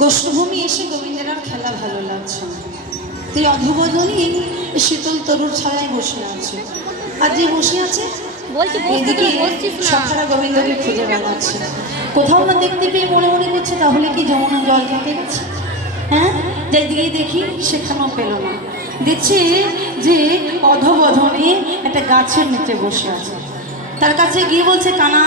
গোষ্ঠভূমি এসে গোবিন্দের আর খেলা ভালো লাগছে না। তুই অধবদনী শীতল তরুর ছায়ায় বসে আছে, আর যে বসে আছে এদিকে সখারা গোবিন্দকে খুঁজে বেড়াচ্ছে। কোথাও না দেখতে পেয়ে মনে মনে করছে তাহলে কি যমুনা জল খেতে গেছে? হ্যাঁ, যেদিকেই দেখি সেখানেও পেল না। দেখছে যে অধবদনে একটা গাছের নিচে বসে আছে। তার কাছে গিয়ে বলছে, কানা